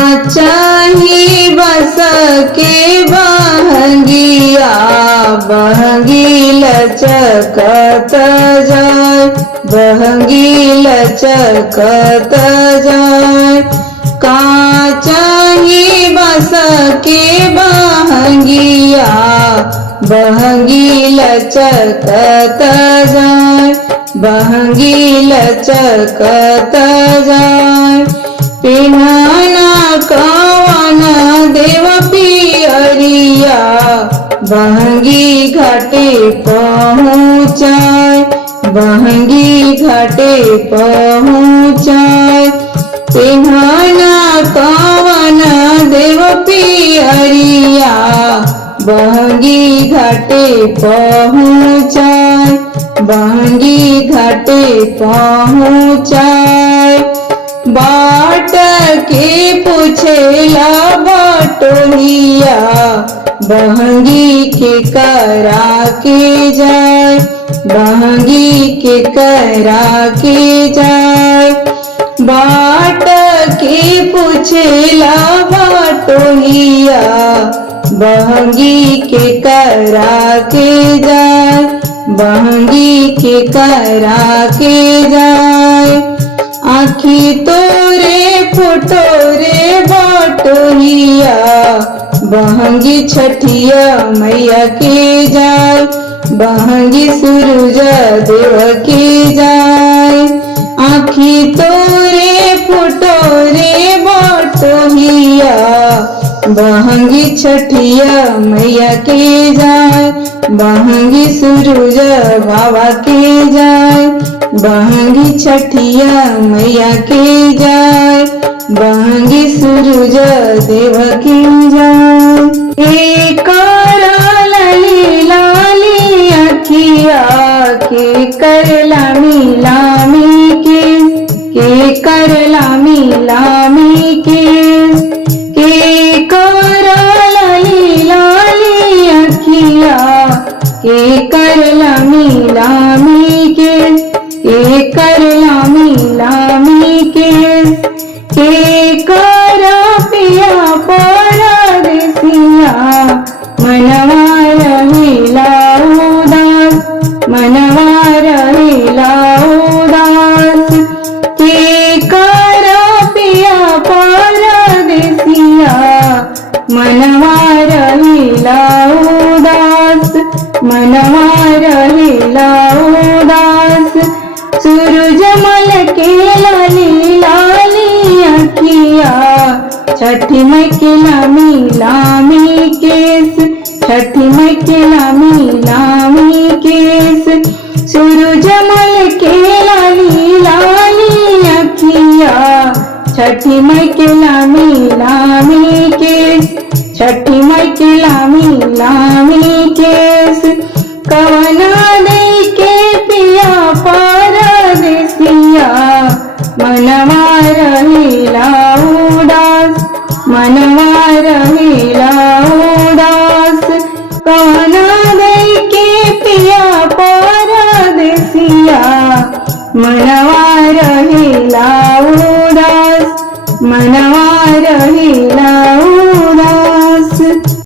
चाही बस के बहंगिया बहंगी लचकत जाय बहंगी लचकत जाय। का चाही बस के बहंगिया बहंगी लचकत जाय बहंगी लचकत जाय। पिन्हना कवन देव पियरिया बहंगी घाटे पहुँचाय बहंगी घाटे पहुँचाय। पिन्हना कवन देव पियरिया बहंगी घाटे पहुँचाय बहंगी घाटे पहुँचाय। बाट के पूछेला बटोहिया बहंगी के करा के जाय बहंगी के करा के जाय। बाट के पूछेला बटोहिया बहंगी के करा के जाय बहंगी के करा के जाय। आखी तोरे फुटोरे बटोहिया बहंगी छठिया मैया के जाय बहंगी सूरज देव के जाय। आखी तोरे फुटोरे बटोहिया बहंगी छठिया मैया के जाय बहंगी सूरज बाबा के जाय बहंगी छठिया मैया के जाय बहंगी सूरज देव के जाय। एक लाली लाली अखिया के कर लामी लामी के कर लामी लामी के कर लाली लाली अखिया के कर लामी लामी के कर लामी लामी के कर पिया परदेसिया मनवा रहिला उदास मनवा रहिला उदास। के कर पिया परदेसिया मनवा रहिला उदास मनवा रहिला उदास। सूरजमल के लाली लाली अखिया छठी माई के लामी लामी केस छठी माई के लामी लामी केस। सूरजमल के लाली लाली अखिया छठी माई के लामी लामी केस छठी माई के लामी लामी केस। कवना